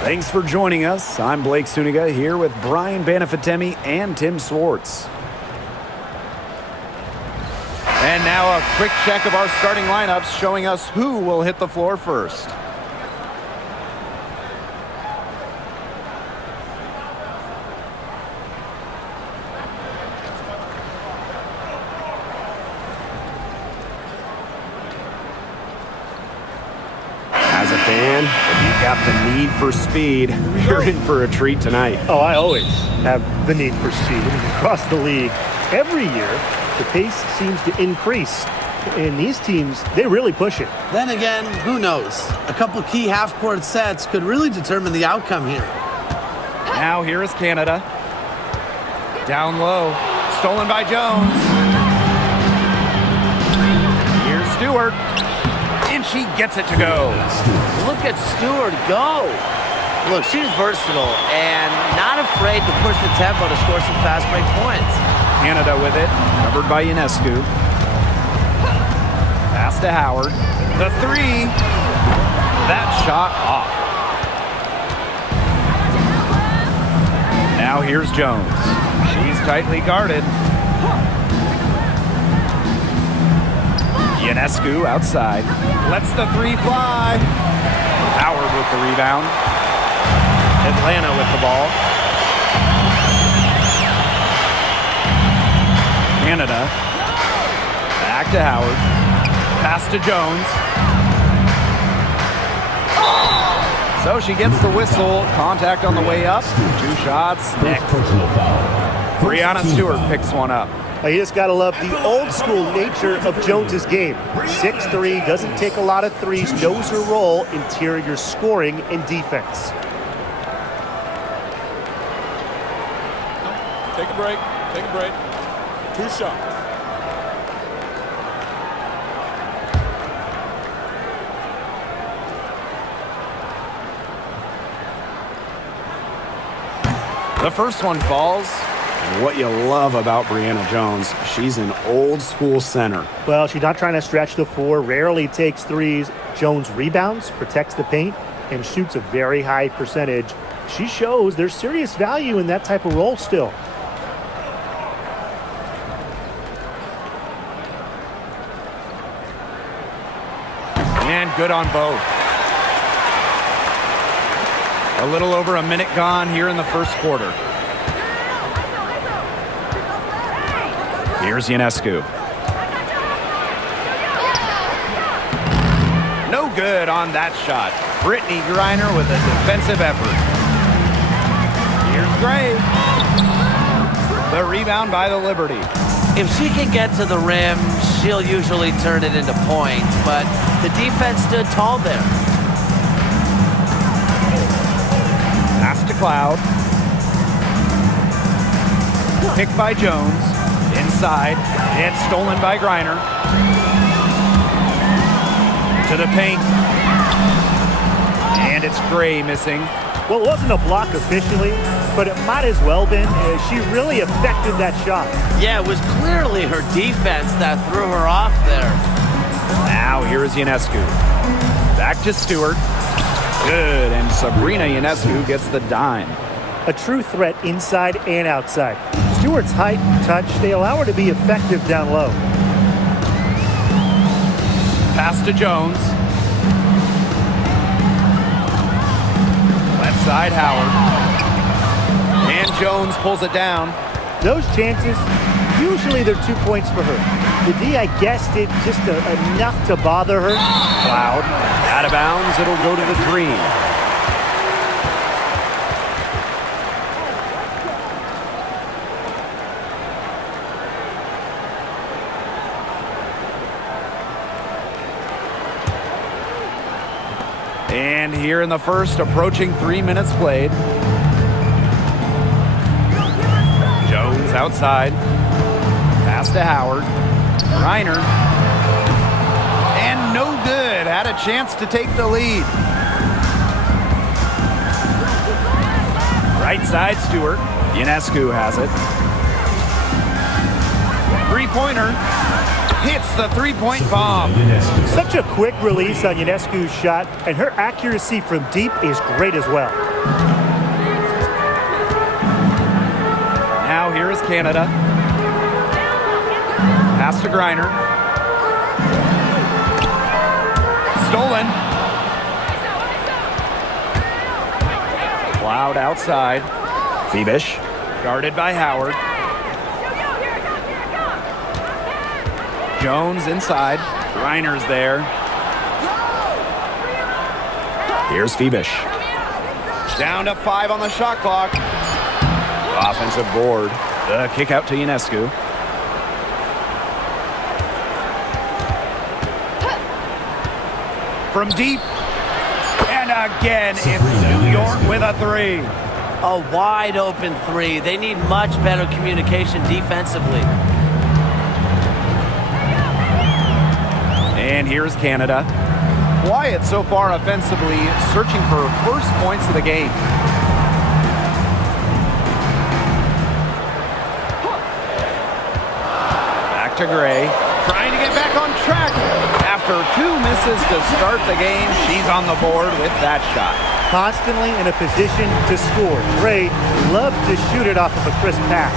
Thanks for joining us. I'm Blake Suniga here with Brian Banafitemi and Tim Swartz. And now a quick check of our starting lineups showing us who will hit the floor first. As a fan, if you've got the need for speed, you're in for a treat tonight. Oh, I always have the need for speed. Across the league, every year, the pace seems to increase. And these teams, they really push it. Then again, who knows? A couple key half-court sets could really determine the outcome here. Now here is Canada. Down low. Stolen by Jones. Here's Stewart. And she gets it to go. Look at Stewart go. Look, she's versatile and not afraid to push the tempo to score some fast break points. Canada with it, covered by Ionescu. Pass to Howard. The three. That shot off. Now here's Jones. She's tightly guarded. Ionescu outside. Lets the three fly. Howard with the rebound. Atlanta with the ball. Canada. Back to Howard. Pass to Jones. So she gets the whistle. Contact on the way up. Two shots. Next. Breanna Stewart picks one up. You just got to love the old school nature of Jones's game. 6'3", doesn't take a lot of threes, knows her role, interior scoring and defense. Take a break. Take a break. Two shots. The first one falls. What you love about Breanna Jones, she's an old school center. Well, she's not trying to stretch the floor, rarely takes threes. Jones rebounds, protects the paint, and shoots a very high percentage. She shows there's serious value in that type of role still. And good on both. A little over a minute gone here in the first quarter. Here's Ionescu. No good on that shot. Brittany Griner with a defensive effort. Here's Gray. The rebound by the Liberty. If she can get to the rim, she'll usually turn it into points, but the defense stood tall there. Pass to Cloud. Picked by Jones. Inside. And stolen by Griner. To the paint. And it's Gray missing. Well, it wasn't a block officially, but it might as well been. She really affected that shot. Yeah, it was clearly her defense that threw her off there. Now here is Ionescu. Back to Stewart. Good, and Sabrina Ionescu gets the dime. A true threat inside and outside. Stewart's height and touch, they allow her to be effective down low. Pass to Jones. Left side, Howard. And Jones pulls it down. Those chances, usually they're 2 points for her. The D, I guess, did just enough to bother her. Cloud. Out of bounds, it'll go to the green. And here in the first, approaching 3 minutes played. Jones outside. Pass to Howard. Griner. And no good. Had a chance to take the lead. Right side, Stewart. Ionescu has it. Three-pointer. hits the three-point bomb. Such a quick release on Ionescu's shot, and her accuracy from deep is great as well. Now here is Canada. Pass to Griner. Stolen. Cloud outside. Phoebish. Guarded by Howard. Jones inside. Griner's there. Here's Phoebish. Down to 5 on the shot clock. Offensive board. The kick out to Ionescu. From deep. And again, it's New York with a 3. A wide open 3. They need much better communication defensively. And here's Canada. Quiet so far offensively, searching for first points of the game. Back to Gray. Trying to get back on track. After 2 misses to start the game, she's on the board with that shot. Constantly in a position to score. Gray loves to shoot it off of a crisp pass.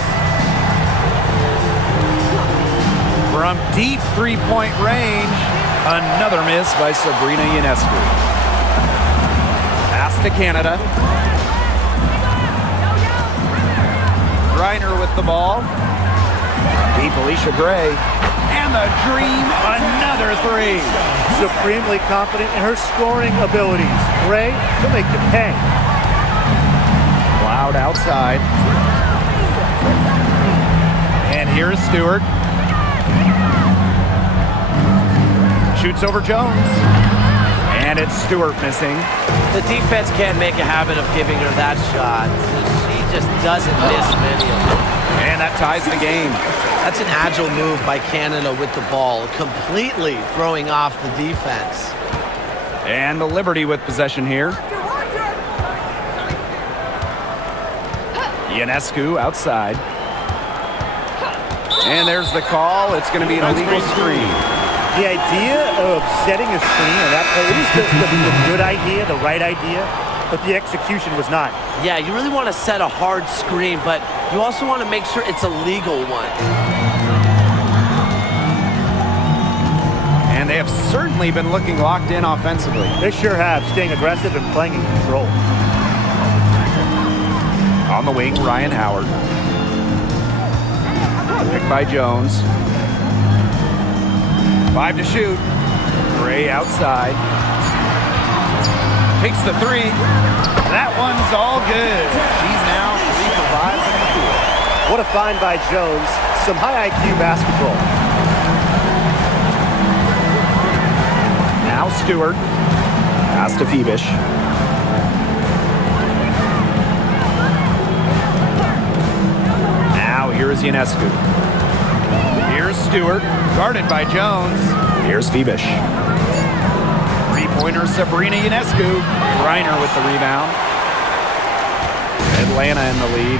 From deep three-point range, another miss by Sabrina Ionescu. Pass to Canada. Griner with the ball. Deep Alicia Gray. And the dream, another 3. Supremely confident in her scoring abilities. Gray, she'll make them pay. Cloud outside. And here's Stewart. Shoots over Jones. And it's Stewart missing. The defense can't make a habit of giving her that shot. She just doesn't miss many of them. And that ties the game. That's an agile move by Canada with the ball, completely throwing off the defense. And the Liberty with possession here. Ionescu outside. And there's the call. It's going to be an illegal screen. The idea of setting a screen on that play is the good idea, the right idea, but the execution was not. Yeah, you really want to set a hard screen, but you also want to make sure it's a legal one. And they have certainly been looking locked in offensively. They sure have, staying aggressive and playing in control. On the wing, Ryan Howard. Picked by Jones. 5 to shoot. Gray outside. Takes the 3. That one's all good. She's now 3 for 5 from the field. What a find by Jones. Some high IQ basketball. Now Stewart. Pass to Phoebish. Now here is Ionescu. Here's Stewart. Guarded by Jones. Here's Phoebish. Three-pointer Sabrina Ionescu. Griner with the rebound. Atlanta in the lead.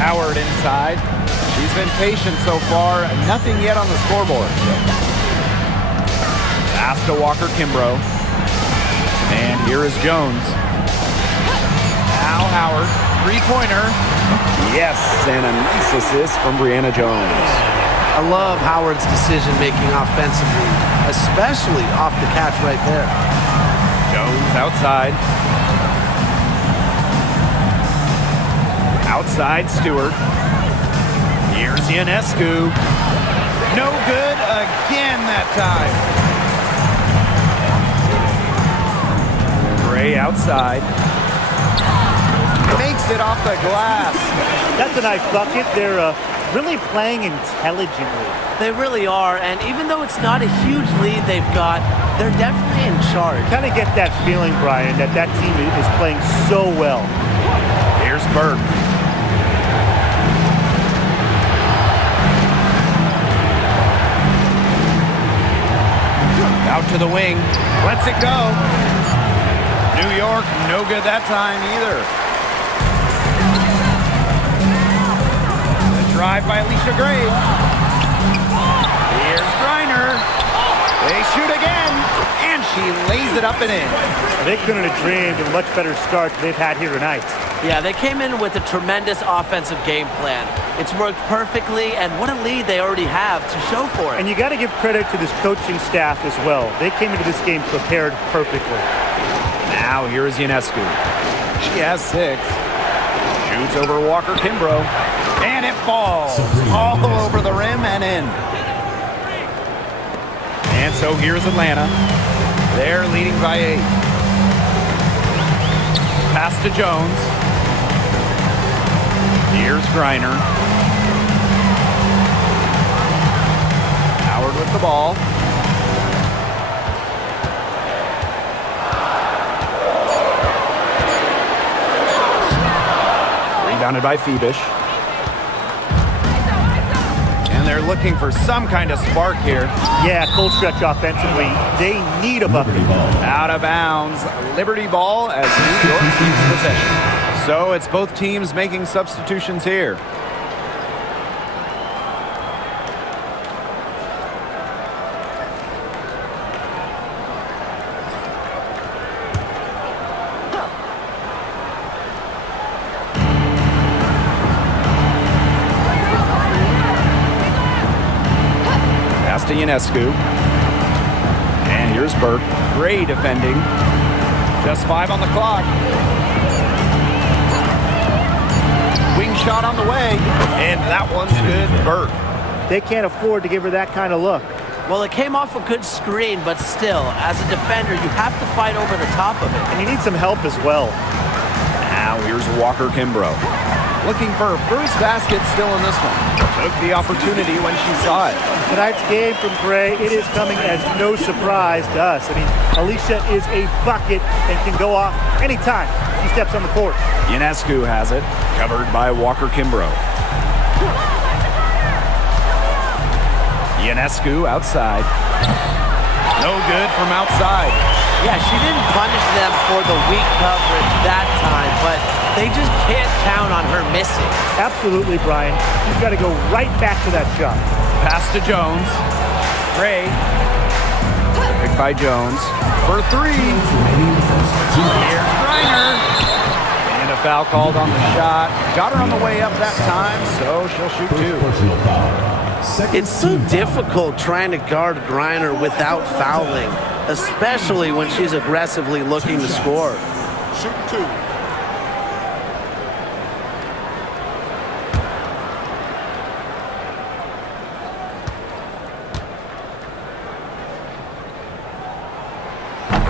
Howard inside. She's been patient so far. Nothing yet on the scoreboard. Pass to Walker Kimbrough. And here is Jones. Now Howard. Three-pointer. Yes, and a nice assist from Brianna Jones. I love Howard's decision-making offensively, especially off the catch right there. Jones outside. Outside Stewart. Here's Ionescu. No good again that time. Gray outside. Makes it off the glass. That's a nice bucket. They're really playing intelligently. They really are, and even though it's not a huge lead they've got, they're definitely in charge. Kind of get that feeling, Brian, that team is playing so well. Here's Burke. Out to the wing. Lets it go. New York, no good that time either. The drive drive by Alicia Gray. Here's Griner. They shoot again, and she lays it up and in. They couldn't have dreamed of a much better start than they've had here tonight. Yeah, they came in with a tremendous offensive game plan. It's worked perfectly, and what a lead they already have to show for it. And you got to give credit to this coaching staff as well. They came into this game prepared perfectly. Now here is Ionescu. She has 6. Shoots over Walker Kimbrough, and it falls all over the rim and in. And so here's Atlanta. They're leading by 8. Pass to Jones. Here's Griner. Howard with the ball. Rebounded by Phoebish. And they're looking for some kind of spark here. Yeah, cold stretch offensively. They need a bucket. Out of bounds. Liberty ball as New York keeps possession. So it's both teams making substitutions here. Pass to Ionescu. And here's Burke. Gray defending. Just 5 on the clock. Wing shot on the way. And that one's good. Burke. They can't afford to give her that kind of look. Well, it came off a good screen, but still, as a defender, you have to fight over the top of it. And you need some help as well. Now here's Walker Kimbrough. Looking for her first basket still in this one. Took the opportunity when she saw it. Tonight's game from Gray, it is coming as no surprise to us. I mean, Alicia is a bucket and can go off anytime she steps on the court. Ionescu has it. Covered by Walker Kimbrough. Ionescu outside. No good from outside. Yeah, she didn't punish them for the weak coverage that time, but they just can't count on her missing. Absolutely, Brian. You've got to go right back to that shot. Pass to Jones. Gray. Picked by Jones. For 3. Here's Griner. And a foul called on the shot. Got her on the way up that time, so she'll shoot 2. It's so difficult trying to guard Griner without fouling, especially when she's aggressively looking to score. Shoot 2.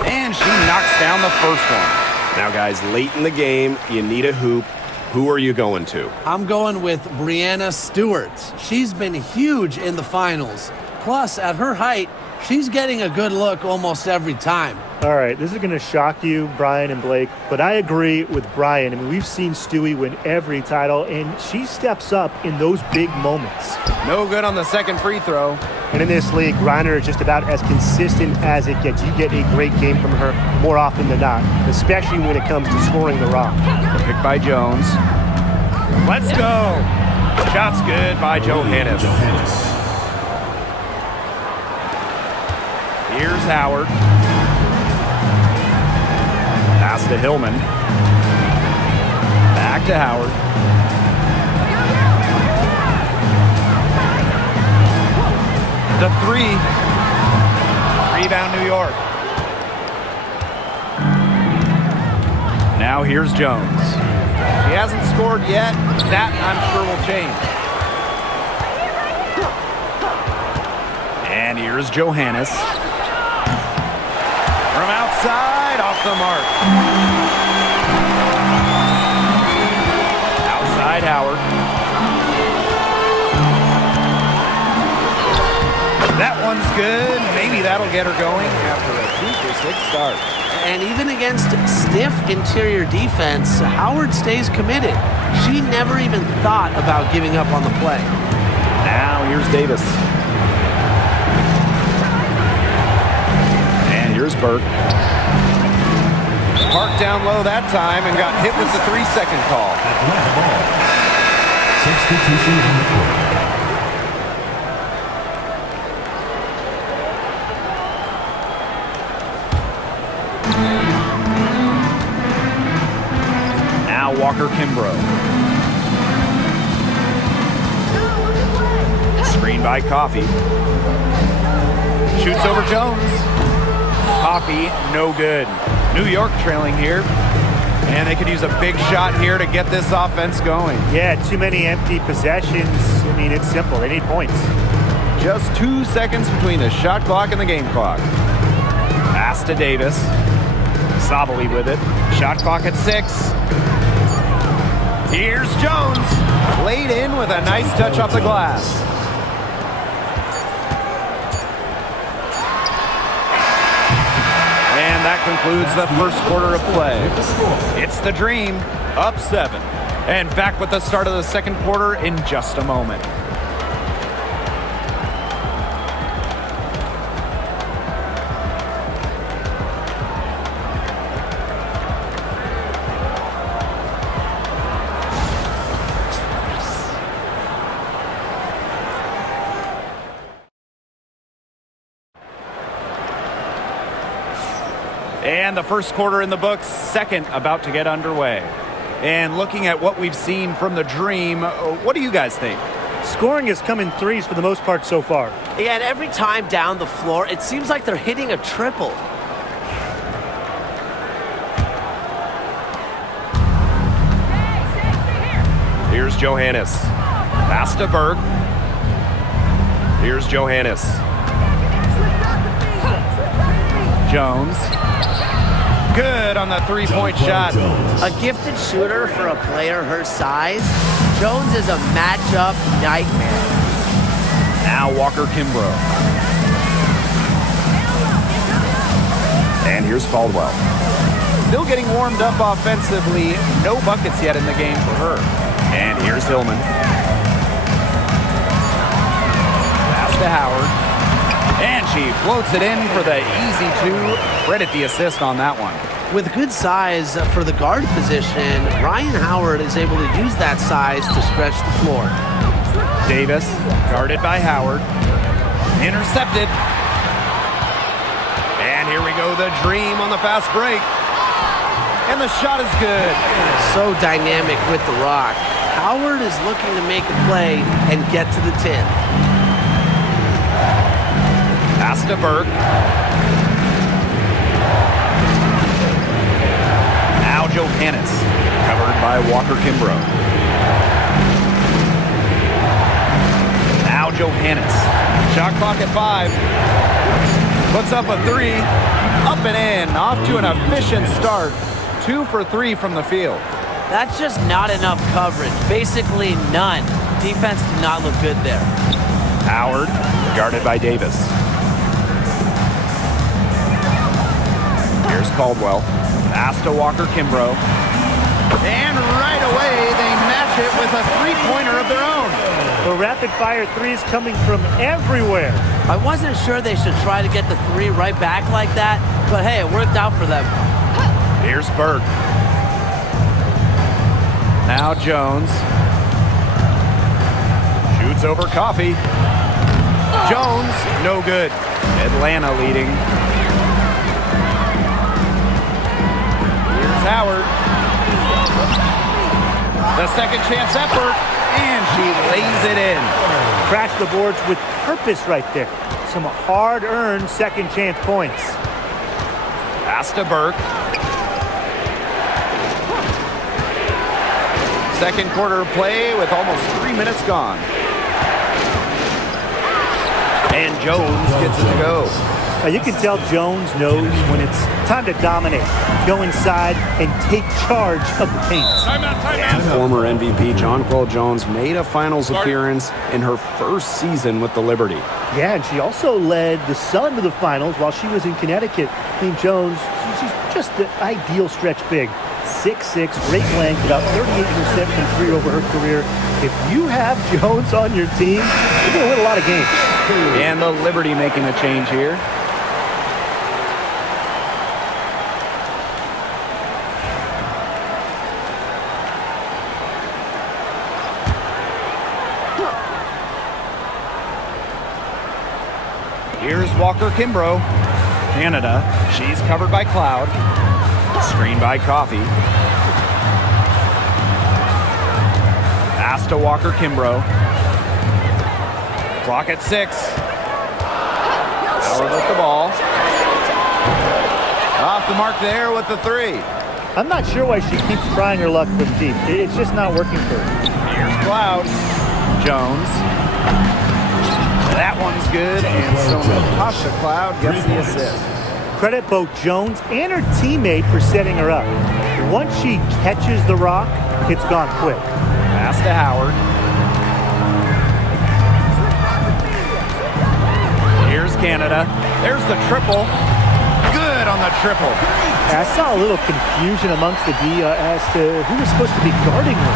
And she knocks down the first one. Now, guys, late in the game, you need a hoop. Who are you going to? I'm going with Breanna Stewart. She's been huge in the finals. Plus, at her height, she's getting a good look almost every time. All right, this is going to shock you, Brian and Blake, but I agree with Brian. I mean, we've seen Stewie win every title, and she steps up in those big moments. No good on the second free throw. And in this league, Griner is just about as consistent as it gets. You get a great game from her more often than not, especially when it comes to scoring the rock. Picked by Jones. Let's go. Shot's good by Johannes. Here's Howard. Pass to Hillman. Back to Howard. The 3. Rebound, New York. Now here's Jones. She hasn't scored yet. That, I'm sure, will change. And here's Johannes. From outside, off the mark. Outside, Howard. That one's good. Maybe that'll get her going after a 2-for-6 start. And even against stiff interior defense, Howard stays committed. She never even thought about giving up on the play. Now here's Davis. And here's Burke. Parked down low that time and got hit with the 3-second call. Substitution on the court. Now Walker Kimbrough. Screen by Coffey. Shoots over Jones. Coffey, no good. New York trailing here. And they could use a big shot here to get this offense going. Yeah, too many empty possessions. I mean, it's simple. They need points. Just 2 seconds between the shot clock and the game clock. Pass to Davis. Sabali with it. Shot clock at 6. Here's Jones. Laid in with a nice touch off the glass. And that concludes the first quarter of play. It's the Dream, up 7. And back with the start of the second quarter in just a moment. And the first quarter in the books, second about to get underway. And looking at what we've seen from the Dream, what do you guys think? Scoring has come in threes for the most part so far. Yeah, and every time down the floor, it seems like they're hitting a triple. Here's Johannes. Pass to Berg. Here's Johannes. Jones. Good on the three-point shot. A gifted shooter for a player her size, Jones is a matchup nightmare. Now Walker Kimbrough. And here's Caldwell. Still getting warmed up offensively. No buckets yet in the game for her. And here's Hillman. Pass to Howard. And she floats it in for the easy 2. Credit the assist on that one. With good size for the guard position, Ryan Howard is able to use that size to stretch the floor. Davis, guarded by Howard. Intercepted. And here we go, the Dream on the fast break. And the shot is good. So dynamic with the rock. Howard is looking to make a play and get to the 10. Pass to Berg. Now Johannes, covered by Walker Kimbrough. Now Johannes. Shot clock at 5. Puts up a 3. Up and in. Off to an efficient start. 2 for 3 from the field. That's just not enough coverage. Basically none. Defense did not look good there. Howard, guarded by Davis. Here's Caldwell. Pass to Walker Kimbrough. And right away, they match it with a three-pointer of their own. The rapid-fire threes coming from everywhere. I wasn't sure they should try to get the 3 right back like that, but hey, it worked out for them. Here's Berg. Now Jones. Shoots over Coffey. Jones, no good. Atlanta leading. Here's Howard. The second chance effort, and she lays it in. Crash the boards with purpose right there. Some hard-earned second chance points. Pass to Burke. Second quarter play with almost 3 minutes gone. And Jones gets it to go. You can tell Jones knows when it's time to dominate, go inside, and take charge of the paint. And former MVP Jonquel Jones made a finals appearance in her first season with the Liberty. Yeah, and she also led the Sun to the finals while she was in Connecticut. I mean, Jones, she's just the ideal stretch big. 6'6", great length, about 38% from three over her career. If you have Jones on your team, you're going to win a lot of games. And the Liberty making a change here. Here's Walker Kimbrough. Canada, she's covered by Cloud. Screen by Coffee. Pass to Walker Kimbrough. Clock at 6. Howard with the ball. Off the mark there with the 3. I'm not sure why she keeps trying her luck from deep. It's just not working for her. Here's Cloud. Jones. That one's good, and so Natasha Cloud gets the assist. Credit both Jones and her teammate for setting her up. Once she catches the rock, it's gone quick. Pass to Howard. Here's Canada. There's the triple. Good on the triple. I saw a little confusion amongst the D as to who was supposed to be guarding her.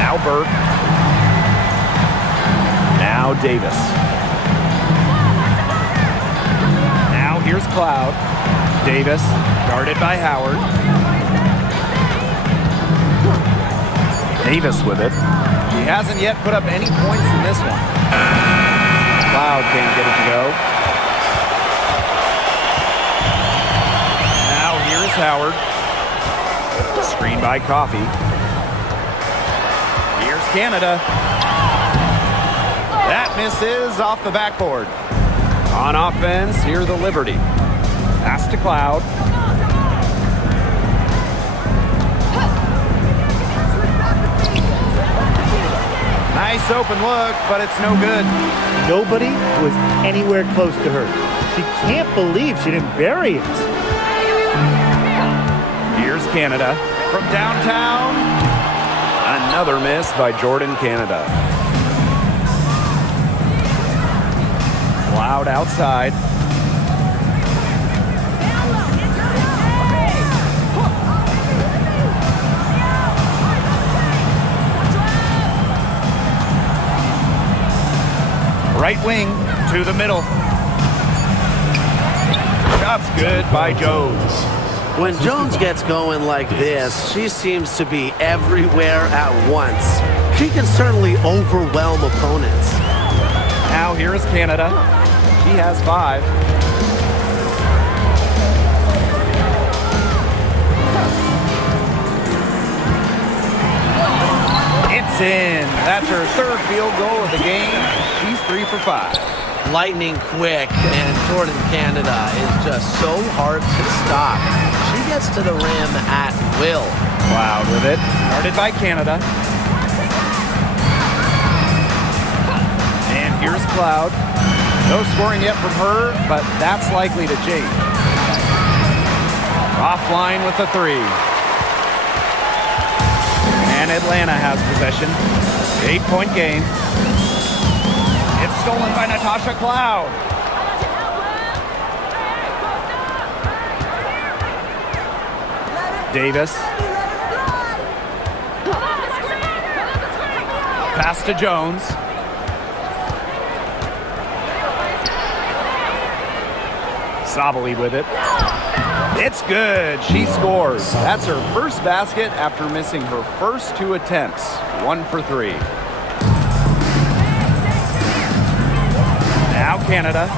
Now Burke. Now Davis. Now here's Cloud. Davis, guarded by Howard. Davis with it. He hasn't yet put up any points in this one. Cloud can't get it to go. Now here's Howard. Screen by Coffee. Here's Canada. That misses off the backboard. On offense, here the Liberty. Pass to Cloud. Nice open look, but it's no good. Nobody was anywhere close to her. She can't believe she didn't bury it. Here's Canada from downtown. Another miss by Jordan Canada. Cloud outside. Right wing to the middle. Shot's good by Jones. When Jones gets going like this, she seems to be everywhere at once. She can certainly overwhelm opponents. Now here is Canada. She has 5. It's in. That's her 3rd field goal of the game. She's 3 for 5. Lightning quick, and Jordan Canada is just so hard to stop. She gets to the rim at will. Cloud with it. Guarded by Canada. And here's Cloud. No scoring yet from her, but that's likely to change. Offline with the 3. And Atlanta has possession. 8-point game. It's stolen by Natasha Cloud. Davis. Pass to Jones. Sabali with it. It's good. She scores. That's her first basket after missing her first 2 attempts. 1 for 3. Now Canada.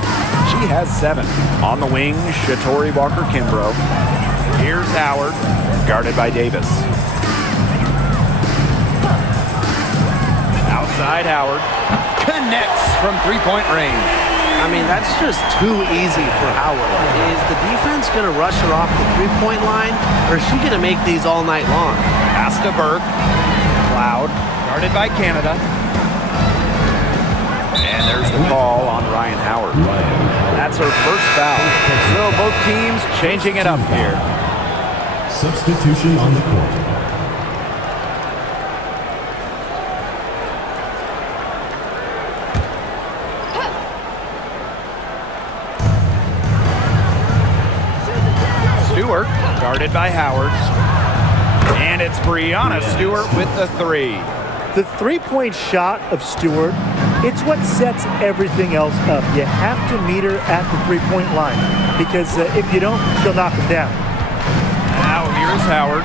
She has 7. On the wing, Shatori Walker Kimbrough. Here's Howard, guarded by Davis. Outside Howard. Connects from 3-point range. I mean, that's just too easy for Howard. Is the defense going to rush her off the 3-point line, or is she going to make these all night long? Pass to Burke. Cloud, guarded by Canada. And there's the call on Ryan Howard. That's her first foul. So both teams changing it up here. Substitution on the court. Stewart, guarded by Howard. And it's Brianna Stewart with the 3. The 3-point shot of Stewart, it's what sets everything else up. You have to meet her at the 3-point line because if you don't, she'll knock them down. Now here's Howard.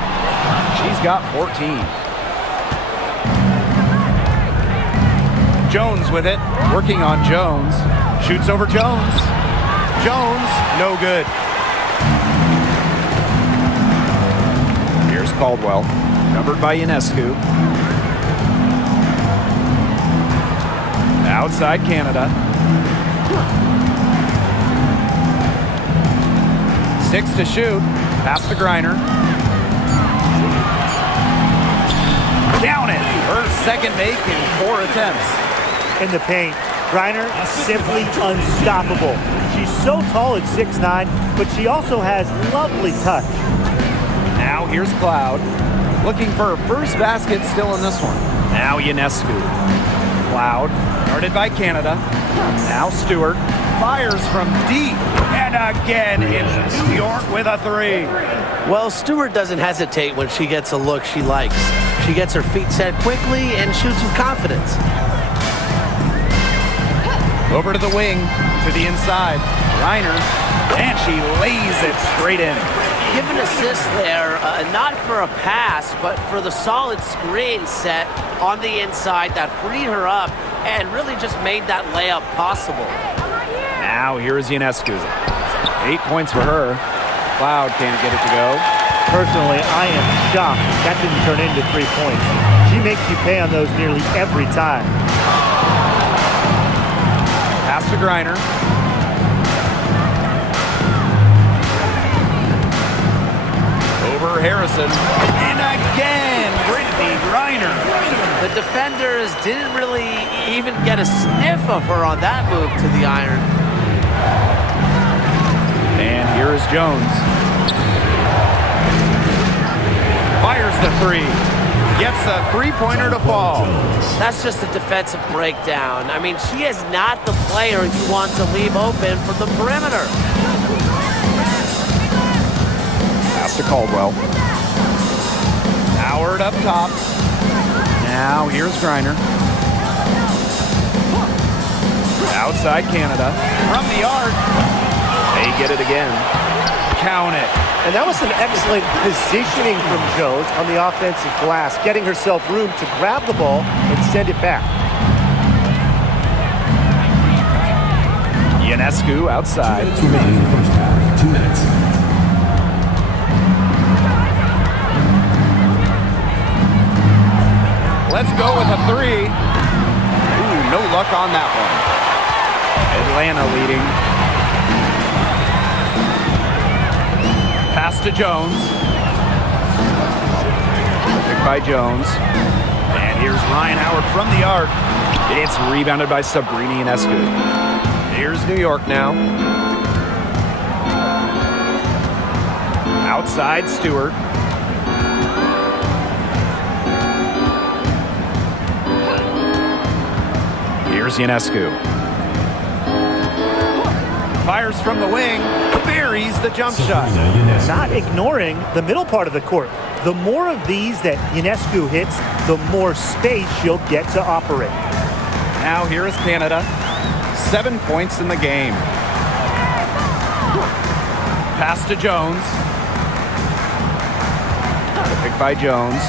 She's got 14. Jones with it, working on Jones. Shoots over Jones. Jones, no good. Here's Caldwell, covered by Ionescu. Outside Canada. 6 to shoot. Pass to Griner. Down it. Her second make in 4 attempts. In the paint, Griner simply unstoppable. She's so tall at 6'9", but she also has lovely touch. Now here's Cloud. Looking for her first basket still in this one. Now Ionescu. Cloud, guarded by Canada. Now Stewart. Fires from deep. And again, it's New York with a 3. Well, Stewart doesn't hesitate when she gets a look she likes. She gets her feet set quickly and shoots with confidence. Over to the wing, to the inside. Reiner, and she lays it straight in. Give an assist there, not for a pass, but for the solid screen set on the inside that freed her up and really just made that layup possible. Now here is Ionescu. 8 points for her. Cloud can't get it to go. Personally, I am shocked that didn't turn into 3 points. She makes you pay on those nearly every time. Pass to Griner. Over Harrison. And again, Brittany Griner. The defenders didn't really even get a sniff of her on that move to the iron. And here is Jones. Fires the 3. Gets a three-pointer to fall. That's just a defensive breakdown. I mean, she is not the player you want to leave open from the perimeter. Pass to Caldwell. Howard up top. Now here's Griner. Outside Canada. From the arc. They get it again. Count it. And that was some excellent positioning from Jones on the offensive glass, getting herself room to grab the ball and send it back. Ionescu outside. Remaining in the first half, 2 minutes. Let's go with a 3. Ooh, no luck on that one. Atlanta leading. Pass to Jones. Picked by Jones. And here's Ryan Howard from the arc. It's rebounded by Sabrina Ionescu. Here's New York now. Outside Stewart. Here's Ionescu. Fires from the wing. Buries the jump shot. Not ignoring the middle part of the court. The more of these that Ionescu hits, the more space she'll get to operate. Now here is Canada. 7 points in the game. Pass to Jones. Picked by Jones.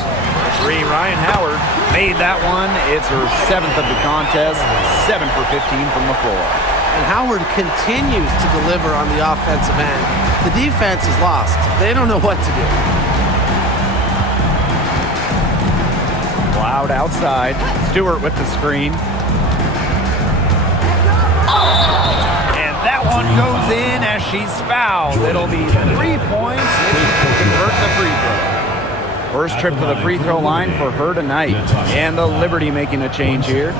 3, Ryan Howard made that one. It's her 7th of the contest. 7 for 15 from the floor. And Howard continues to deliver on the offensive end. The defense is lost. They don't know what to do. Cloud outside. Stewart with the screen. And that one goes in as she's fouled. It'll be 3 points if she can convert the free throw. First trip to the free throw line for her tonight. And the Liberty making a change here.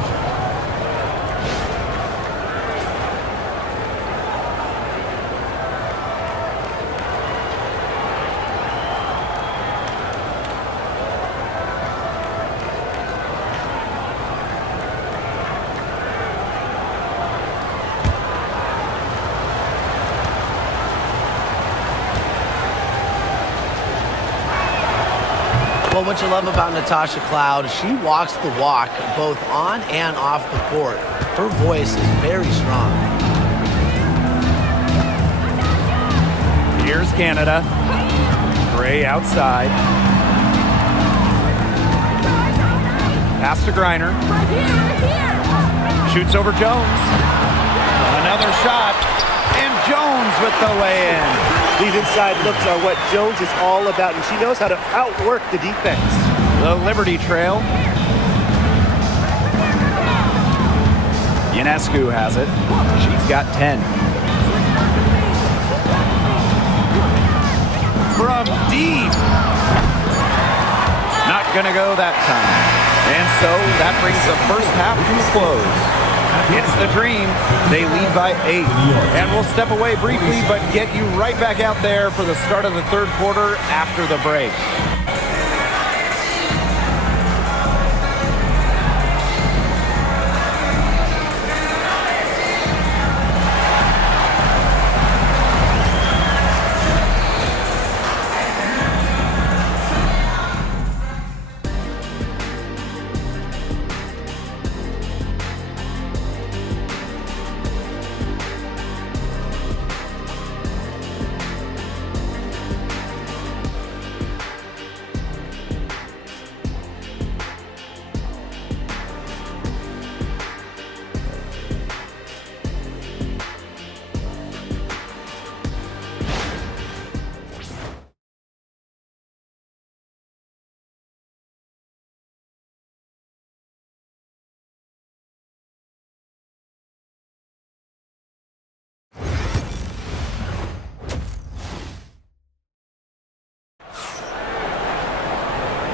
Well, what you love about Natasha Cloud, she walks the walk both on and off the court. Her voice is very strong. Here's Canada. Gray outside. Pass to Griner. Shoots over Jones. Another shot. And Jones with the lay-in. These inside looks are what Jones is all about, and she knows how to outwork the defense. The Liberty Trail. Ionescu has it. She's got 10. From deep. Not going to go that time. And so that brings the first half to a close. It's the Dream. They lead by 8. And we'll step away briefly, but get you right back out there for the start of the third quarter after the break.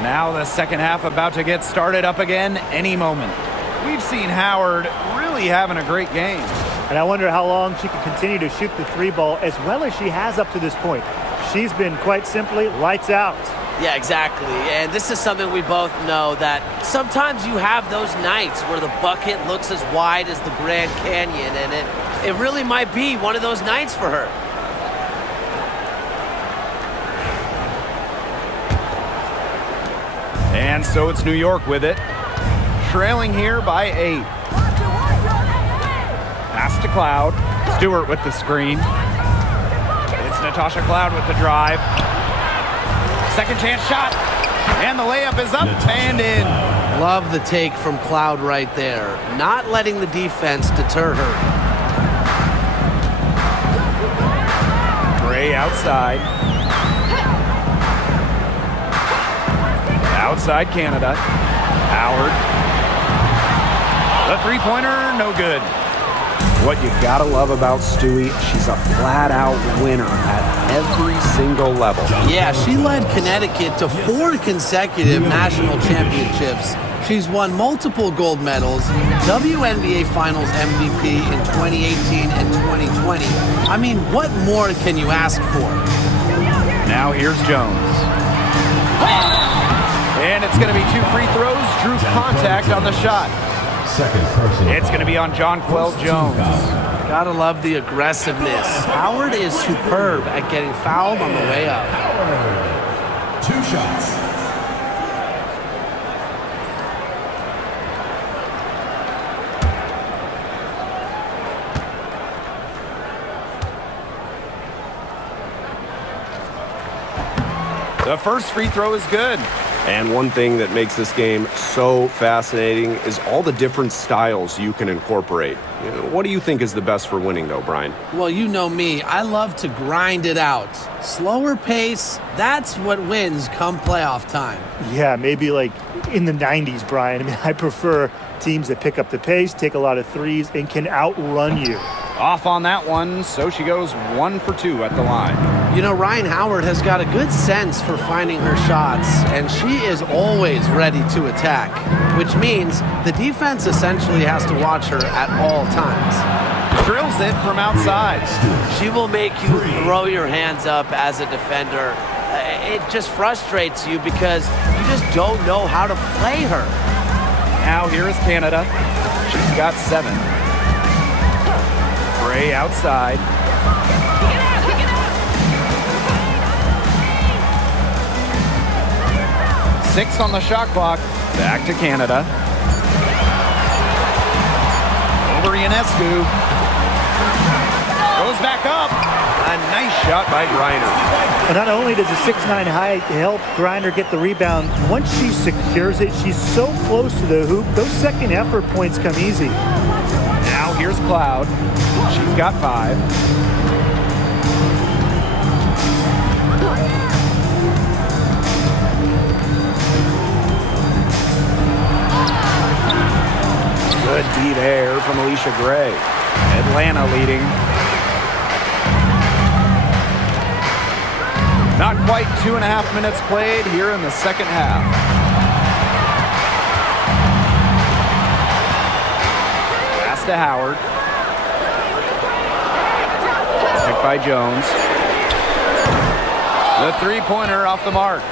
Now the second half about to get started up again any moment. We've seen Howard really having a great game. And I wonder how long she can continue to shoot the 3 ball as well as she has up to this point. She's been quite simply lights out. Yeah, exactly. And this is something we both know, that sometimes you have those nights where the bucket looks as wide as the Grand Canyon, and it really might be one of those nights for her. And so it's New York with it, trailing here by 8. Pass to Cloud. Stewart with the screen. It's Natasha Cloud with the drive. Second chance shot. And the layup is up and in. Love the take from Cloud right there. Not letting the defense deter her. Gray outside. Outside Canada. Howard. The three-pointer, no good. What you gotta love about Stewie, she's a flat-out winner at every single level. Yeah, she led Connecticut to 4 consecutive national championships. She's won multiple gold medals, WNBA Finals MVP in 2018 and 2020. I mean, what more can you ask for? Now here's Jones. And it's going to be 2 free throws. Drew contact on the shot. Second personal. It's going to be on Jonquel Jones. Gotta love the aggressiveness. Howard is superb at getting fouled on the way up. 2 shots. The first free throw is good. And one thing that makes this game so fascinating is all the different styles you can incorporate. You know, what do you think is the best for winning, though, Brian? Well, you know me. I love to grind it out. Slower pace, that's what wins come playoff time. Yeah, maybe like in the 90s, Brian. I mean, I prefer teams that pick up the pace, take a lot of threes, and can outrun you. Off on that one, so she goes 1 for 2 at the line. You know, Ryan Howard has got a good sense for finding her shots, and she is always ready to attack, which means the defense essentially has to watch her at all times. Drills it from outside. She will make you throw your hands up as a defender. It just frustrates you because you just don't know how to play her. Now here is Canada. She's got 7. Gray outside. Six on the shot clock. Back to Canada. Over Ionescu. Goes back up. A nice shot by Griner. And not only does a 6'9" height help Griner get the rebound, once she secures it, she's so close to the hoop, those second effort points come easy. here's Cloud. She's got 5. Good D there from Alicia Gray. Atlanta leading. Not quite 2.5 minutes played here in the second half. Pass to Howard. Picked by Jones. The three-pointer off the mark.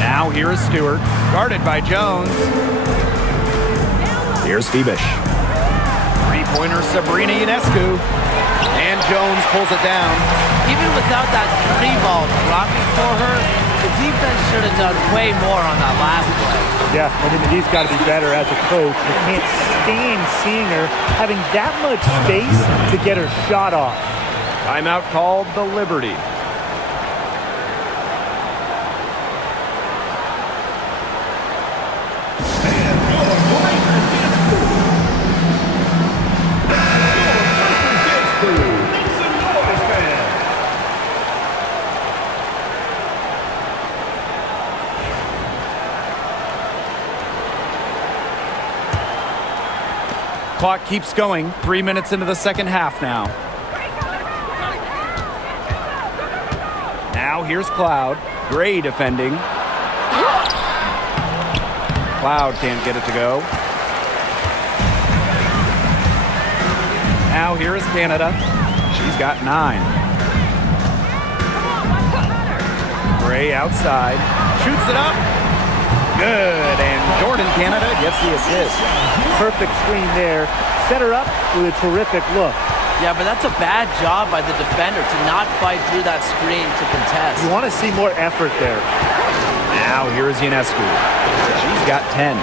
Now here is Stewart. Guarded by Jones. Here's Febish. Three-pointer Sabrina Ionescu. And Jones pulls it down. Even without that 3-ball dropping for her, the defense should have done way more on that last play. Yeah, I mean, he's got to be better as a coach. You can't stand seeing her having that much space to get her shot off. Timeout called the Liberty. Clock keeps going. 3 minutes into the second half now. Now here's Cloud. Gray defending. Cloud can't get it to go. Now here is Canada. She's got 9. Gray outside. Shoots it up. Good. And Jordan Canada gets the assist. Perfect screen there. Set her up with a terrific look. Yeah, but that's a bad job by the defender to not fight through that screen to contest. You want to see more effort there. Now here is Ionescu. She's got 10.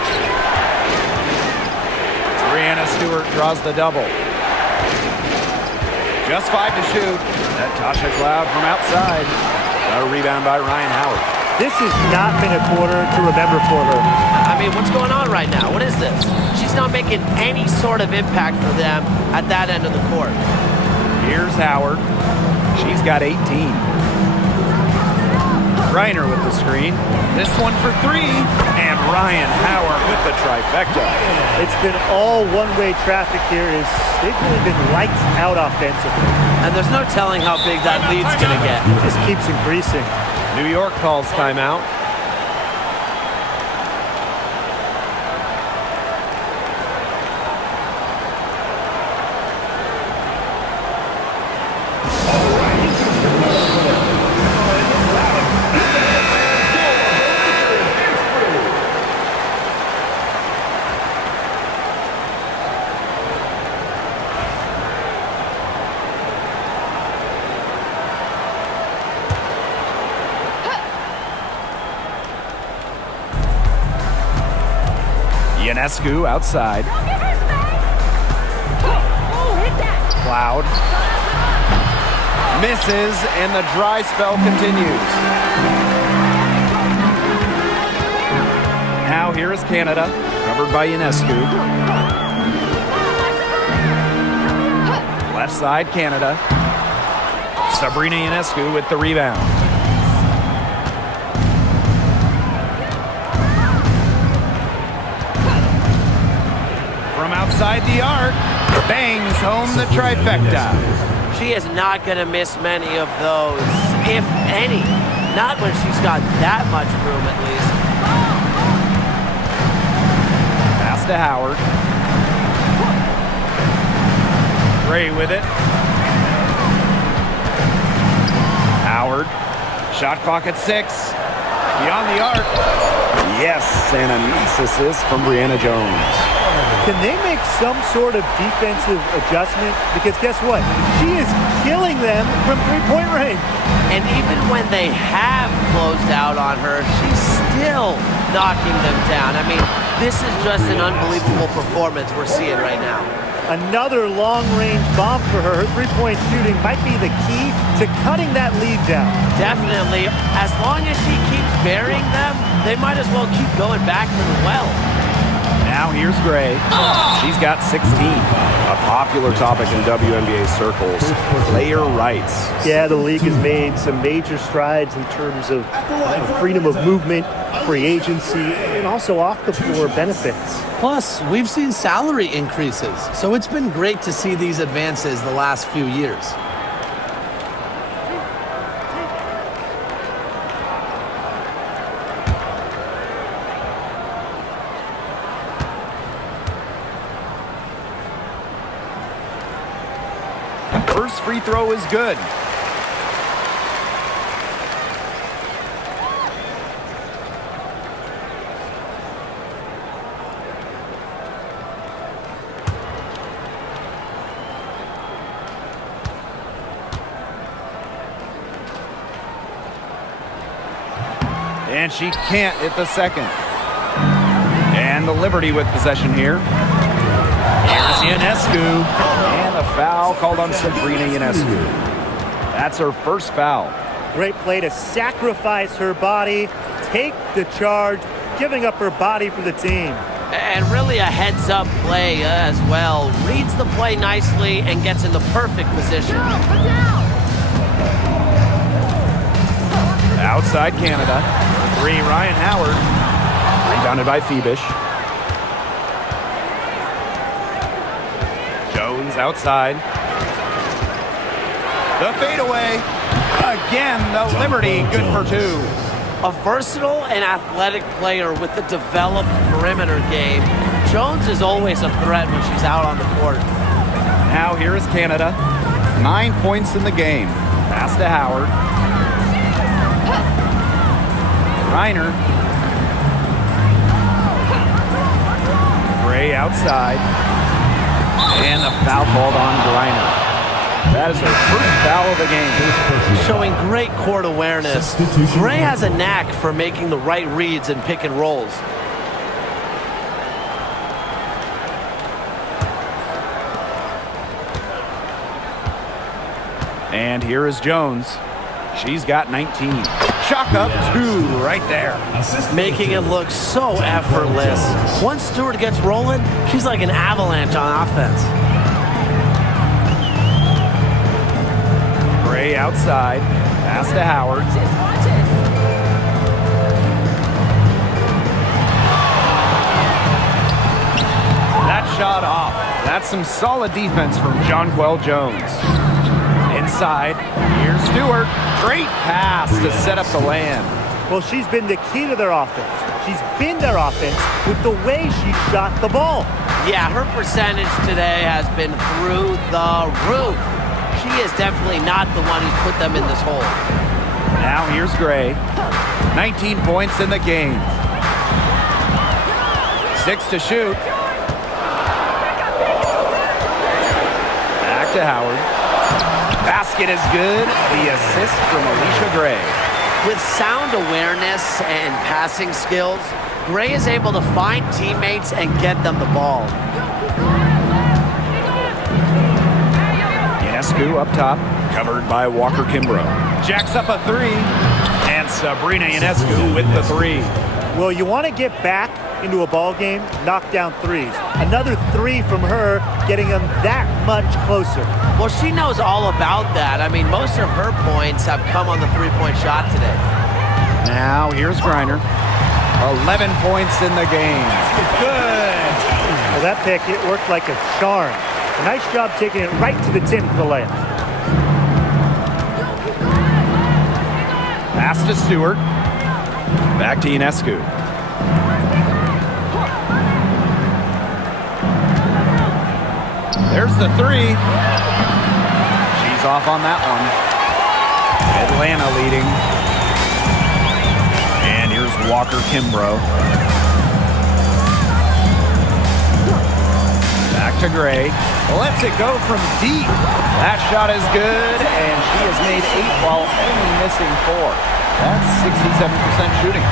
Brianna Stewart draws the double. Just 5 to shoot. Natasha Cloud from outside. A rebound by Ryan Howard. This has not been a quarter to remember for her. I mean, what's going on right now? What is this? She's not making any sort of impact for them at that end of the court. Here's Howard. She's got 18. Reiner with the screen. This one for 3. And Ryan Howard with the trifecta. It's been all one-way traffic here. They've really been lights out offensively. And there's no telling how big that lead's going to get. It just keeps increasing. New York calls timeout. Ionescu outside. Cloud. Misses, and the dry spell continues. Now here is Canada, covered by Ionescu. Left side, Canada. Sabrina Ionescu with the rebound. Outside the arc, bangs home the trifecta. She is not going to miss many of those, if any. Not when she's got that much room, at least. Pass to Howard. Gray with it. Howard. Shot clock at 6. Beyond the arc. Yes, and a nice assist from Brianna Jones. Can they make some sort of defensive adjustment? Because guess what? She is killing them from three-point range. And even when they have closed out on her, she's still knocking them down. I mean, this is just an unbelievable performance we're seeing right now. Another long-range bomb for her. Her three-point shooting might be the key to cutting that lead down. Definitely. As long as she keeps burying them, they might as well keep going back to the well. Now here's Gray. She's got 16. A popular topic in WNBA circles, player rights. Yeah, the league has made some major strides in terms of freedom of movement, free agency, and also off-the-floor benefits. Plus, we've seen salary increases, so it's been great to see these advances the last few years. First free throw is good. And she can't hit the second. And the Liberty with possession here. Here's Ionescu. And a foul called on Sabrina Ionescu. That's her first foul. Great play to sacrifice her body, take the charge, giving up her body for the team. And really a heads-up play as well. Reads the play nicely and gets in the perfect position. Outside Canada. 3, Ryan Howard. Rebounded by Phoebish. Jones outside. The fadeaway. Again, the Liberty, good for 2. A versatile and athletic player with a developed perimeter game. Jones is always a threat when she's out on the court. Now here is Canada. 9 points in the game. Pass to Howard. Reiner. Gray outside. And a foul called on Reiner. That is her first foul of the game. Showing great court awareness. Gray has a knack for making the right reads and pick and rolls. And here is Jones. She's got 19. Chalk up 2 right there. Making it look so effortless. Once Stewart gets rolling, she's like an avalanche on offense. Gray outside. Pass to Howard. That shot off. That's some solid defense from Jonquel Jones. Inside. Here's Stewart. Great pass to set up the land. Well, she's been the key to their offense. She's been their offense with the way she shot the ball. Yeah, her percentage today has been through the roof. She is definitely not the one who put them in this hole. Now here's Gray. 19 points in the game. 6 to shoot. Back to Howard. Basket is good. The assist from Alicia Gray. With sound awareness and passing skills, Gray is able to find teammates and get them the ball. Ionescu up top, covered by Walker Kimbrough. Jacks up a 3, and Sabrina Ionescu with the 3. Well, you want to get back into a ball game, knock down threes. Another 3 from her, getting them that much closer. Well, she knows all about that. I mean, most of her points have come on the three-point shot today. Now here's Griner. 11 points in the game. Good. Well, that pick, it worked like a charm. A nice job taking it right to the tin for the layup. Pass to Stewart. Back to Ionescu. There's the 3. She's off on that one. Atlanta leading. And here's Walker Kimbrough. Back to Gray. Lets it go from deep. That shot is good, and she has made 8 while only missing 4. That's 67% shooting.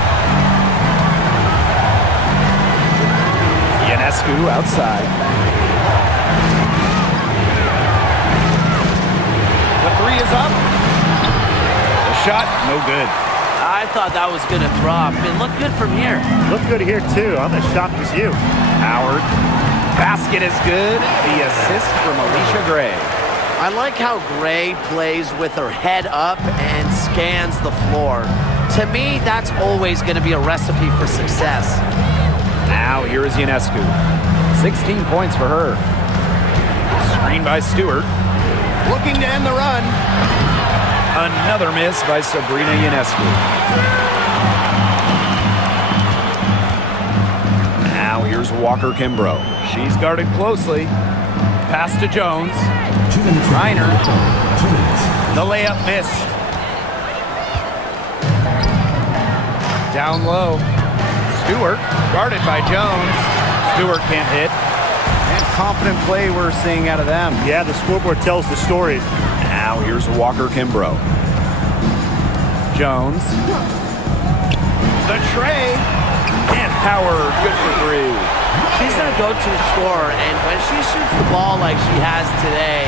Ionescu outside. The 3 is up. The shot, no good. I I thought that was going to drop. It looked good from here. Look good here, too. I'm as shocked as you. Howard. Basket is good. The assist from Alicia Gray. I like how Gray plays with her head up and scans the floor. To me, that's always going to be a recipe for success. Now here is Ionescu. 16 points for her. Screen by Stewart. Looking to end the run. Another miss by Sabrina Ionescu. Now here's Walker Kimbrough. She's guarded closely. Pass to Jones. 2 minutes. Reiner. 2 minutes. The layup missed. Down low. Stewart, guarded by Jones. Stewart can't hit. And confident play we're seeing out of them. Yeah, the scoreboard tells the story. Now here's Walker Kimbrough. Jones. The tray. And Howard, good for 3. She's their go-to scorer, and when she shoots the ball like she has today,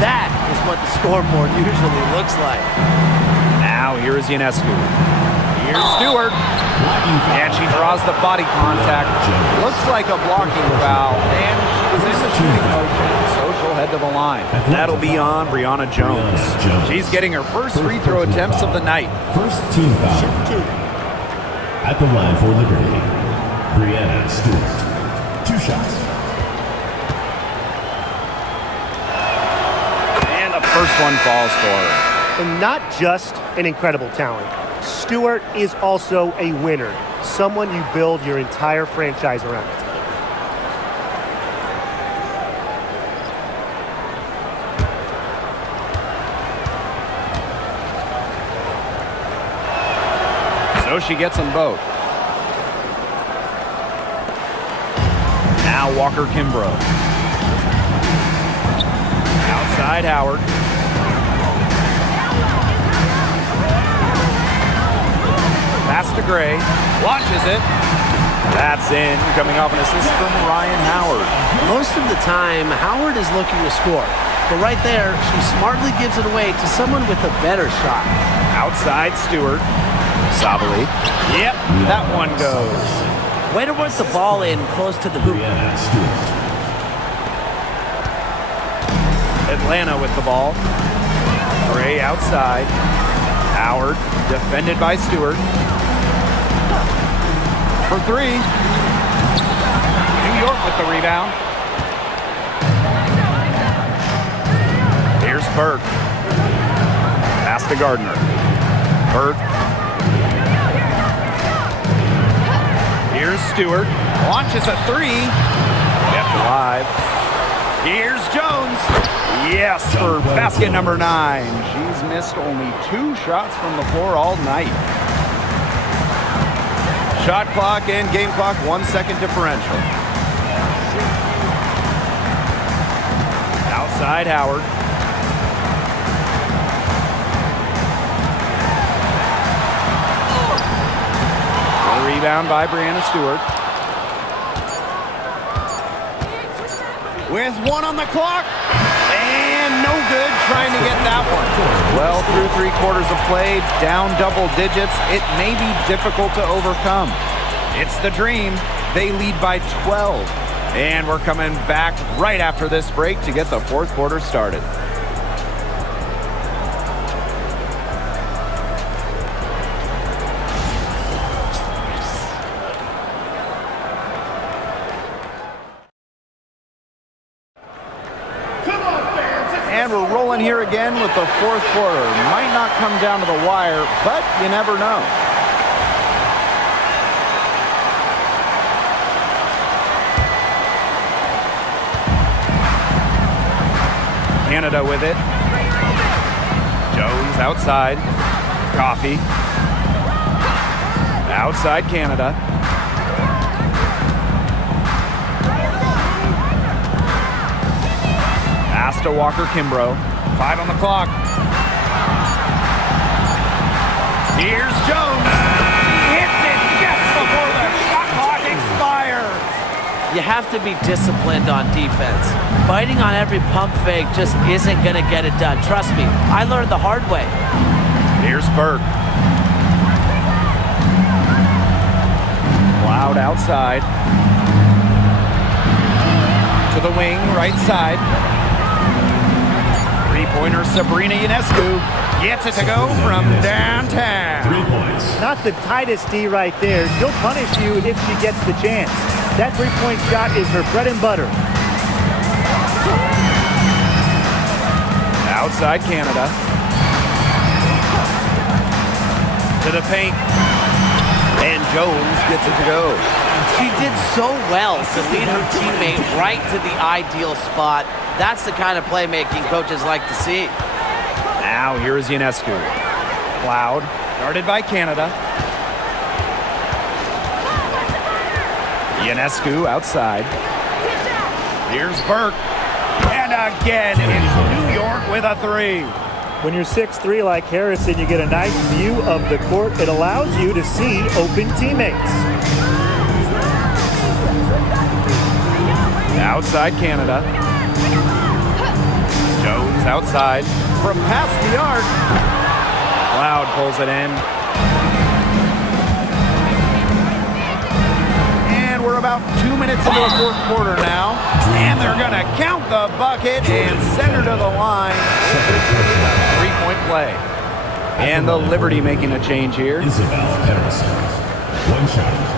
that is what the scoreboard usually looks like. Now here is Ionescu. Here's Stewart. And she draws the body contact. Looks like a blocking foul. And she's in the shooting motion. So she'll head to the line. That'll be on Brianna Jones. She's getting her first free throw attempts of the night. First team foul. At the line for Liberty, Brianna Stewart. 2 shots. And the first one falls for her. And not just an incredible talent. Stewart is also a winner, someone you build your entire franchise around. So she gets them both. Now Walker Kimbrough. Outside Howard. Pass to Gray. Launches it. That's in. Coming off an assist from Ryan Howard. Most of the time, Howard is looking to score. But right there, she smartly gives it away to someone with a better shot. Outside Stewart. Sabali. Yep, that one goes. Way to work the ball in close to the hoop. Brianna Stewart. Atlanta with the ball. Gray outside. Howard defended by Stewart. For 3. New York with the rebound. Here's Burke. Pass to Gardner. Burke. Here's Stewart. Launches a 3. Kept alive. Here's Jones. Yes, for basket number 9. She's missed only 2 shots from the floor all night. Shot clock and game clock, 1 second differential. Outside Howard. A rebound by Brianna Stewart. With 1 on the clock. And no good trying to get that one. Well, through 3 quarters of play, down double digits, it may be difficult to overcome. It's the dream. They lead by 12. And we're coming back right after this break to get the 4th quarter started. And we're rolling here again with the 4th quarter. Might not come down to the wire, but you never know. Canada with it. Jones outside. Coffee. Outside Canada. Pass to Walker Kimbrough. 5 on the clock. Here's Jones. He hits it just before the shot clock expires. You have to be disciplined on defense. Biting on every pump fake just isn't going to get it done. Trust me, I learned the hard way. Here's Burke. outside. To the wing, right side. Three-pointer Sabrina Ionescu gets it to go from downtown. 3 points. Not the tightest D right there. She'll punish you if she gets the chance. That three-point shot is her bread and butter. Outside Canada. To the paint. And Jones gets it to go. She did so well to lead her teammate right to the ideal spot. That's the kind of playmaking coaches like to see. Now here's Ionescu. Cloud, guarded by Canada. Ionescu outside. Here's Burke. And again, it's New York with a three. When you're 6'3" like Harrison, you get a nice view of the court. It allows you to see open teammates. Outside Canada. Jones outside from past the arc. Cloud pulls it in. And we're about 2 minutes into the fourth quarter now. And they're going to count the bucket and send her to the line. Three-point play. And the Liberty making a change here. Isabel Harrison. 1 shot.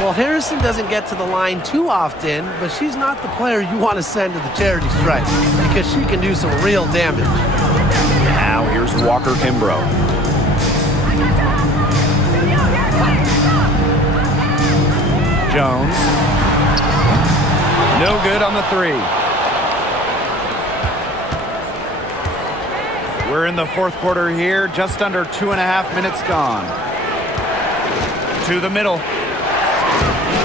Well, Harrison doesn't get to the line too often, but she's not the player you want to send to the charity stripe because she can do some real damage. Now here's Walker Kimbrough. Jones. No good on the three. We're in the fourth quarter here, just under 2.5 minutes gone. To the middle.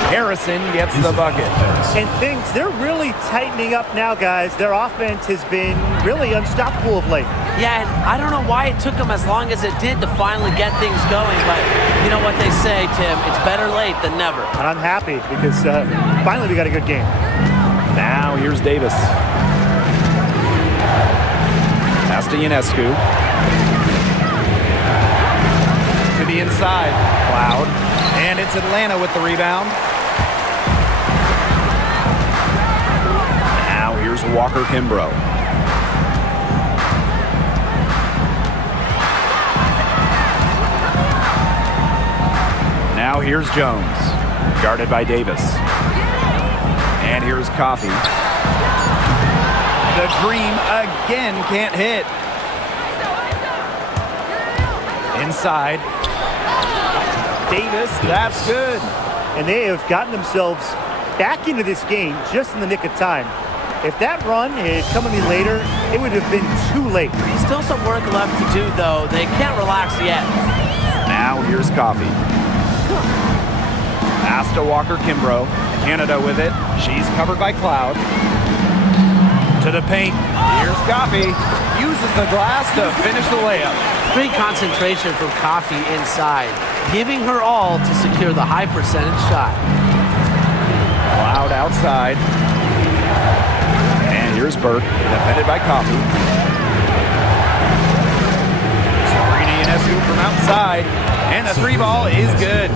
Harrison gets the bucket. And things, they're really tightening up now, guys. Their offense has been really unstoppable of late. Yeah, and I don't know why it took them as long as it did to finally get things going, but you know what they say, Tim, it's better late than never. And I'm happy because finally we got a good game. Now here's Davis. Pass to Ionescu. To the inside. Cloud. And it's Atlanta with the rebound. Now here's Walker Kimbrough. Now here's Jones, guarded by Davis. And here's Coffey. The Dream again can't hit. Inside. Davis, that's good. And they have gotten themselves back into this game just in the nick of time. If that run had come any later, it would have been too late. Still some work left to do, though. They can't relax yet. Now here's Coffey. Pass to Walker Kimbrough. Canada with it. She's covered by Cloud. To the paint. Here's Coffey. Uses the glass to finish the layup. Great concentration from Coffey inside, giving her all to secure the high percentage shot. Cloud outside. And here's Burke, defended by Coffey. Sabrina Ionescu from outside. And the three ball is good.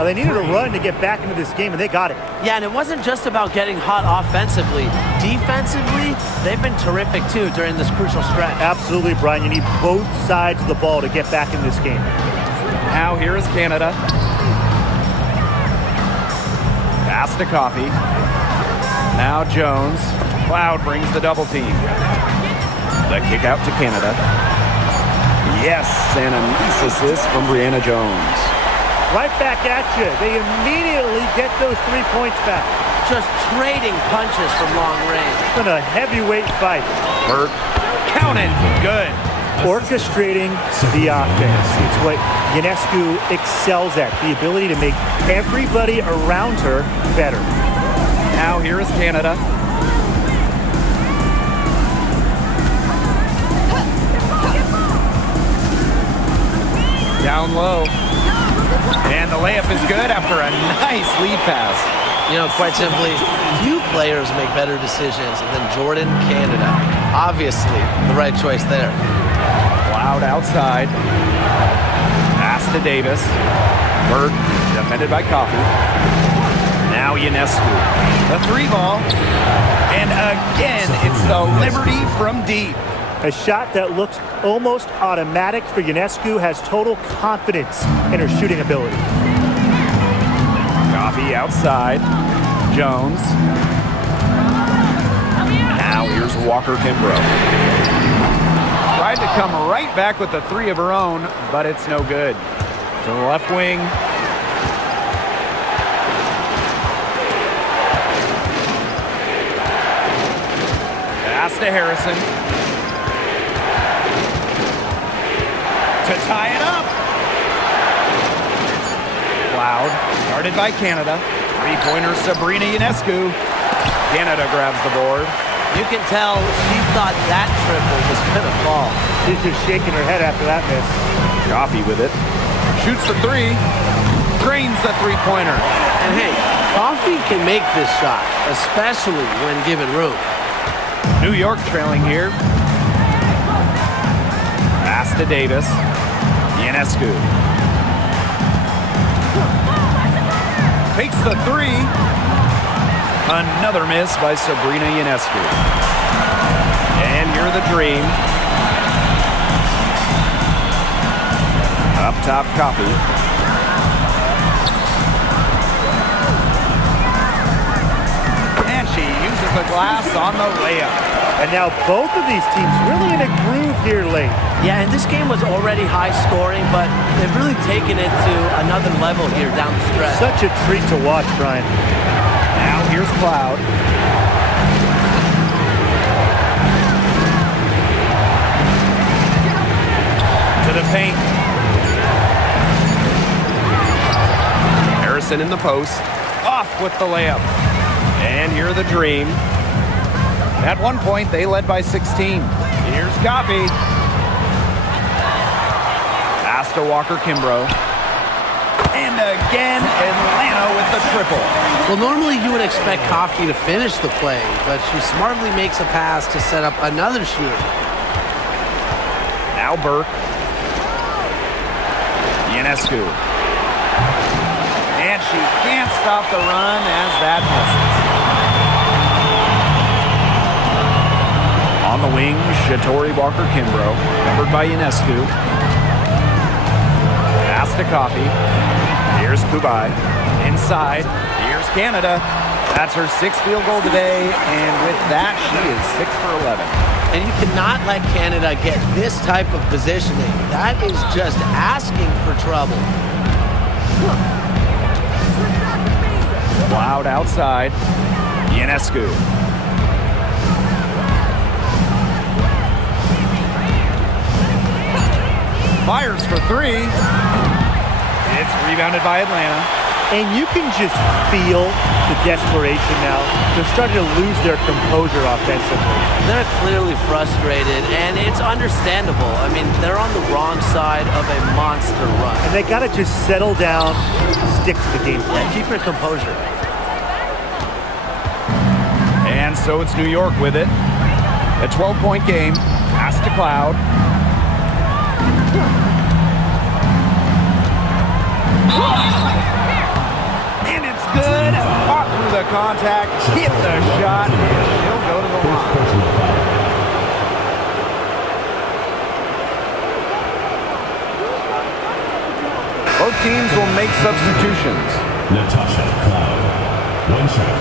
Now, they needed a run to get back into this game, and they got it. Yeah, and it wasn't just about getting hot offensively. Defensively, they've been terrific, too, during this crucial stretch. Absolutely, Brian. You need both sides of the ball to get back in this game. Now here is Canada. Pass to Coffey. Now Jones. Cloud brings the double team. The kick out to Canada. Yes, and a nice assist from Brianna Jones. Right back at you. They immediately get those 3 points back. Just trading punches from long range. It's been a heavyweight fight. Burke, count it, good. Orchestrating the offense. It's what Ionescu excels at, the ability to make everybody around her better. Now here is Canada. down low. And the layup is good after a nice lead pass. You know, quite simply, few players make better decisions than Jordan Canada. Obviously, the right choice there. Cloud outside. Pass to Davis. Bird defended by Coffey. Now Ionescu. The 3-ball. And again, it's the Liberty from deep. A shot that looks almost automatic for Ionescu, has total confidence in her shooting ability. Coffey outside. Jones. Now here's Walker Kimbrough. Tried to come right back with the 3 of her own, but it's no good. To the left wing. Pass to Harrison. To tie it up. Cloud, guarded by Canada. Three-pointer Sabrina Ionescu. Canada grabs the board. You can tell she thought that triple was going to fall. She's just shaking her head after that miss. Coffey with it. Shoots the 3. Drains the three-pointer. And hey, Coffey can make this shot, especially when given room. New York trailing here. Pass to Davis. Ionescu. Takes the 3. Another miss by Sabrina Ionescu. And you're the Dream. Up top, Coffey. And she uses the glass on the layup. And now both of these teams really in a groove here late. Yeah, and this game was already high scoring, but they've really taken it to another level here down the stretch. Such a treat to watch, Brian. Now here's Cloud. To the paint. Harrison in the post. Off with the layup. And you're the Dream. At one point, they led by 16. Here's Coffey. Pass to Walker Kimbrough. And again, Atlanta with the triple. Well, normally you would expect Coffey to finish the play, but she smartly makes a pass to set up another shooter. Now Burke. Ionescu. And she can't stop the run as that misses. On the wing, Shatori Walker Kimbrough, covered by Ionescu. Pass to Coffey. Here's Kubai. Inside. Here's Canada. That's her 6th field goal today, and with that, she is 6 for 11. And you cannot let Canada get this type of positioning. That is just asking for trouble. Cloud outside. Ionescu. Fires for 3. It's rebounded by Atlanta. And you can just feel the desperation now. They're starting to lose their composure offensively. They're clearly frustrated, and it's understandable. I mean, they're on the wrong side of a monster run. And they got to just settle down, stick to the game plan. Yeah, keep your composure. And so it's New York with it. A 12-point game. Pass to Cloud. And it's good. Fought through the contact. Hit the shot. And she'll go to the line. Both teams will make substitutions. Natasha Cloud. 1 shot.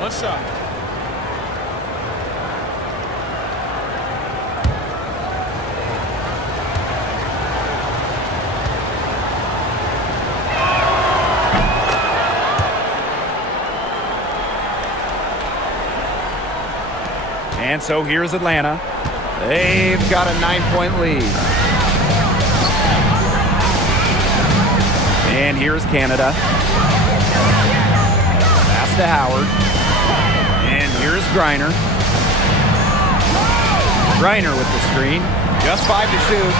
One shot. And so here's Atlanta. They've got a 9-point lead. And here's Canada. Pass to Howard. And here's Griner. Griner with the screen. Just 5 to shoot.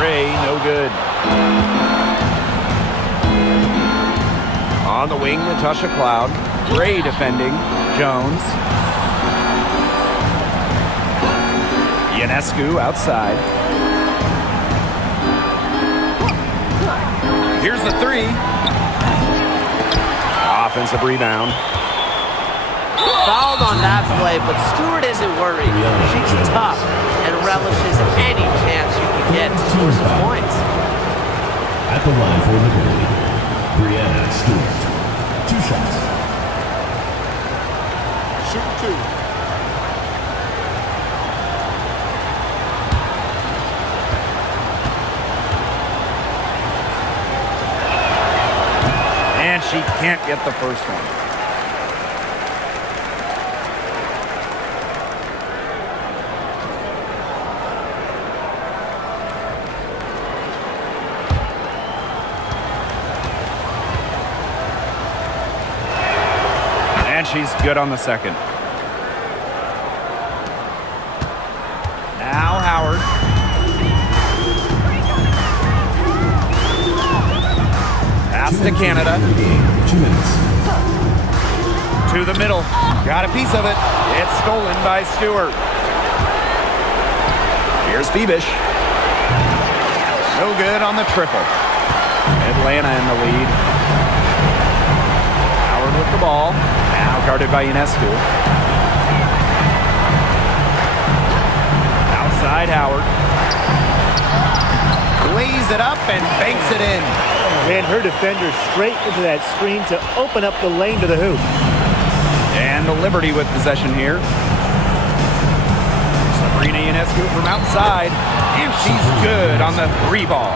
Ray, no good. On the wing, Natasha Cloud. Ray defending. Jones. Ionescu outside. Here's the three. Offensive rebound. Fouled on that play, but Stewart isn't worried. She's tough and relishes any chance you can get to score some points. At the line for Liberty, Brianna Stewart. 2 shots. Shoot 2. And she can't get the first one. And she's good on the second. Now Howard. Pass to Canada. 2 minutes. To the middle. Got a piece of it. It's stolen by Stewart. Here's Bebish. No good on the triple. Atlanta in the lead. Howard with the ball. Now guarded by Ionescu. Outside Howard. Lays it up and banks it in. Ran her defender straight into that screen to open up the lane to the hoop. And the Liberty with possession here. Sabrina Ionescu from outside. And she's good on the 3 ball.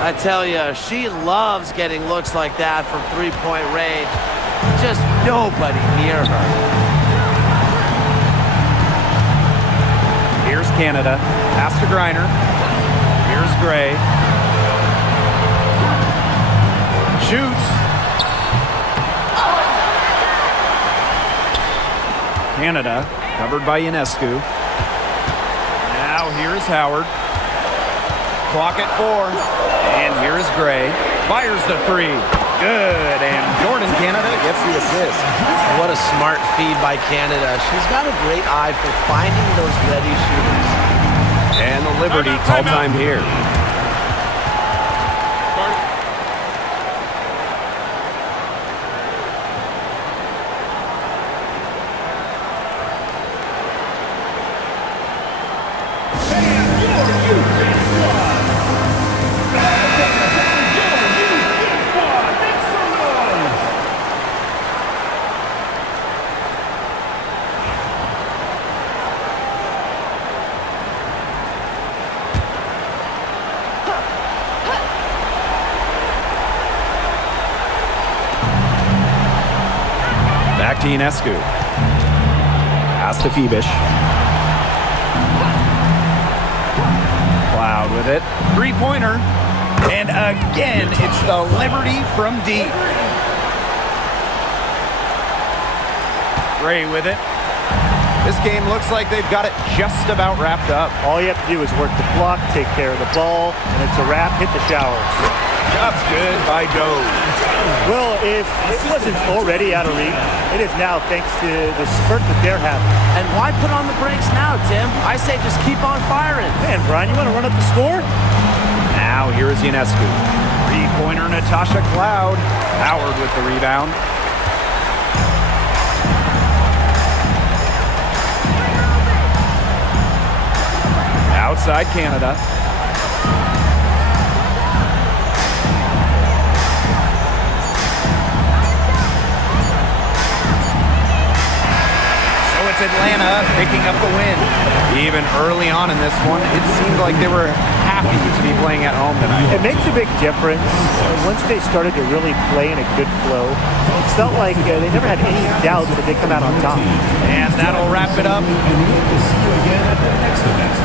I tell you, she loves getting looks like that from three-point range. Just nobody near her. Here's Canada. Pass to Griner. Here's Gray. Shoots. Canada covered by Ionescu. Now here's Howard. Clock at 4. And here's Gray. Fires the 3. Good. And Jordan Canada gets the assist. What a smart feed by Canada. She's got a great eye for finding those ready shooters. And the Liberty call time here. Back to Ionescu. Pass to Bebish. Cloud with it. 3-pointer. And again, it's the Liberty from deep. Gray with it. This game looks like they've got it just about wrapped up. All you have to do is work the clock, take care of the ball, and it's a wrap. Hit the showers. Shots good by Jones. Well, if it wasn't already out of reach, it is now thanks to the spurt that they're having. And why put on the brakes now, Tim? I say just keep on firing. Man, Brian, you want to run up the score? Now here is Ionescu. 3-pointer Natasha Cloud. Howard with the rebound. Outside Canada. It's Atlanta picking up the win. Even early on in this one, it seemed like they were happy to be playing at home tonight. It makes a big difference. Once they started to really play in a good flow, it felt like they never had any doubts that they come out on top. And that'll wrap it up. And we hope to see you again at the next event.